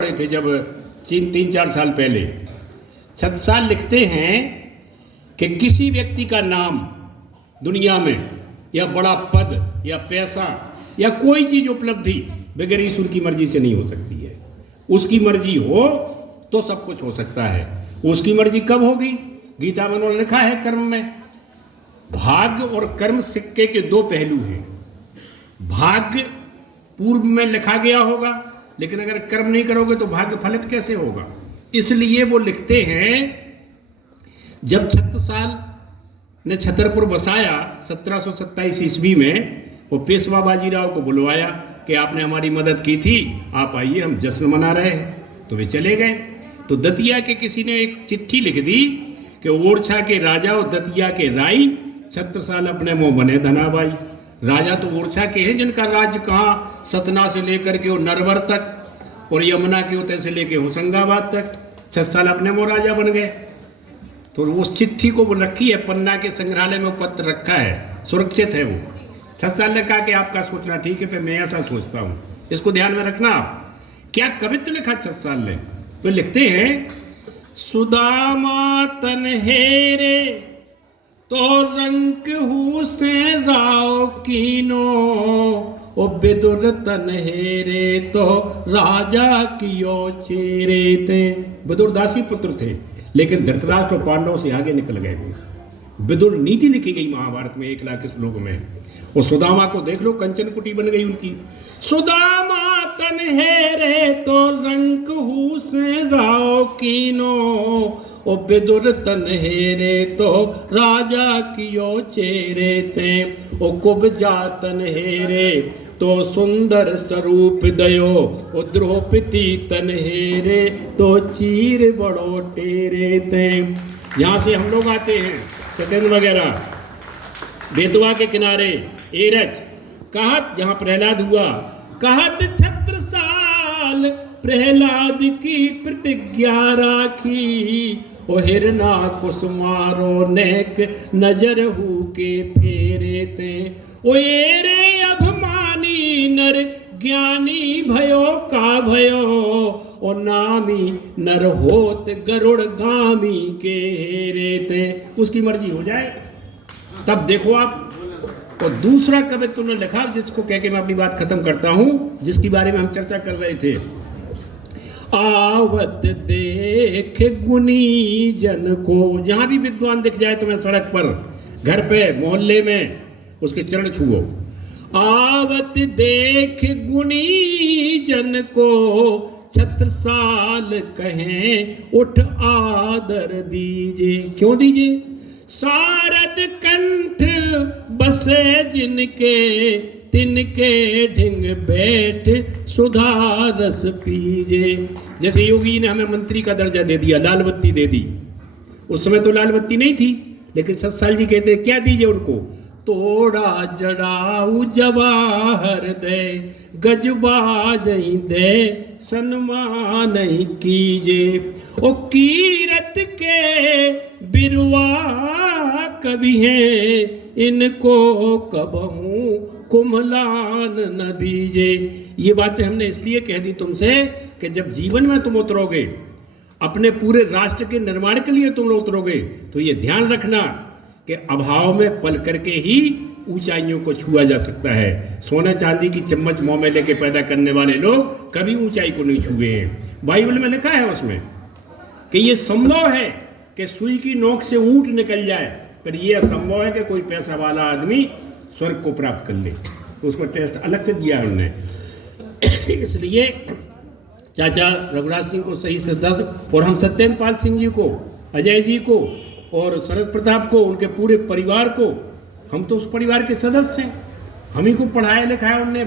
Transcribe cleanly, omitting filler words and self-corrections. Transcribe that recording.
पढ़े थे जब 3-4 साल पहले। छत्रसाल लिखते हैं कि किसी व्यक्ति का नाम दुनिया में या बड़ा पद या पैसा या कोई चीज उपलब्धि बगैर ईश्वर की मर्जी से नहीं हो सकती है। उसकी मर्जी हो तो सब कुछ हो सकता है। उसकी मर्जी कब होगी? गीता में उन्होंने लिखा है कर्म में। भाग्य और कर्म सिक्के के दो पहलू हैं। भाग्य पूर्व में लिखा गया होगा, लेकिन अगर कर्म नहीं करोगे तो भाग्य फलित कैसे होगा? इसलिए वो लिखते हैं, जब छत्रसाल ने छतरपुर बसाया 1727 ईस्वी में, वो पेशवा बाजीराव को बुलवाया कि आपने हमारी मदद की थी, आप आइए, हम जश्न मना रहे हैं। तो वे चले गए। तो दतिया के किसी ने एक चिट्ठी लिख दी कि ओरछा के राजा और दतिया के राई, छत्रसाल अपने मुंह बने धनाबाई। राजा तो ओरछा के हैं जिनका राज्य कहाँ सतना से लेकर के वो नरवर तक और यमुना के उतर से लेकर होशंगाबाद तक। छत्रसाल अपने वो राजा बन गए। तो उस चिट्ठी को वो रखी है, पन्ना के संग्रहालय में पत्र रखा है, सुरक्षित है वो। छत्रसाल ने कहा कि आपका सोचना ठीक है, पर मैं ऐसा सोचता हूँ, इसको ध्यान में रखना आप। क्या कवित्व लिखा छत्रसाल ने? वो लिखते हैं, सुदामा तन हेरे तो रंक हूँ से राव कीनो, ओ विदुर तन हेरे तो राजा कियो चेरे थे। विदुर दासी पुत्र थे, लेकिन धृतराष्ट्र और पांडवों से आगे निकल गए वो। विदुर नीति लिखी गई महाभारत में 1 लाख श्लोक में। और सुदामा को देख लो, कंचन कुटी बन गई उनकी। सुदामा तन हेरे तो रंक हूँ से राव कीनो, ओ विदुर तन हेरे तो राजा कियो चेरे थे। ओ कुब्जा तन हेरे तो सुंदर स्वरूप दयो, ओ द्रौपदी तन हेरे तो चीर बड़ो टेरे थे। यहाँ से हम लोग आते हैं सत्येंद्र वगैरह, बेतवा के किनारे एरज, कहत जहाँ प्रहलाद हुआ, कहत छत्रसाल प्रहलाद की प्रतिज्ञा राखी, ओ हिरना कुसुमारो नेक नजर हु के फेरे थे। ओ एरे अभिमानी नर ज्ञानी भयो का भयो, ओ नामी नर होत गरुड़ गामी के हेरे थे। उसकी मर्जी हो जाए तब देखो आप। और दूसरा कवित्व उन्होंने लिखा, जिसको कह के मैं अपनी बात खत्म करता हूं, जिसके बारे में हम चर्चा कर रहे थे। आवत देख गुनी जन को, जहां भी विद्वान दिख जाए तुम्हें सड़क पर, घर पे, मोहल्ले में, उसके चरण छुओ। आवत देख गुनी जन को, छत्रसाल कहें उठ आदर दीजिए। क्यों दीजिए? सारद कंठ बसे जिनके, तिनके ढिंग बैठ सुधा रस पीजे। जैसे योगी ने हमें मंत्री का दर्जा दे दिया, लाल बत्ती दे दी। उस समय तो लाल बत्ती नहीं थी, लेकिन छत्रसाल जी कहते क्या दीजिए उनको? तोड़ा जड़ाऊ जवाहर दे, गजबाज दे सन्मान कीजे। ओ कीरत के बिरुआ कभी है, इनको कबहू कुम्हलान न दीजे। ये बातें हमने इसलिए कह दी तुमसे कि जब जीवन में तुम उतरोगे, अपने पूरे राष्ट्र के निर्माण के लिए तुम उतरोगे, तो ये ध्यान रखना कि अभाव में पल करके ही ऊंचाइयों को छुआ जा सकता है। सोना चांदी की चम्मच मुंह में लेके पैदा करने वाले लोग कभी ऊंचाई को नहीं छुए हैं। बाइबल में लिखा है उसमें कि ये संभव है कि सुई की नोक से ऊंट निकल जाए, पर यह असंभव है कि कोई पैसा वाला आदमी स्वर्ग को प्राप्त कर ले। तो उसको टेस्ट अलग से दिया उन्होंने। इसलिए चाचा रघुराज सिंह को सही श्रद्धा से, और हम सत्येंद्र पाल सिंह जी को, अजय जी को और शरद प्रताप को, उनके पूरे परिवार को, हम तो उस परिवार के सदस्य हैं, हम ही को पढ़ाया लिखाया उनने।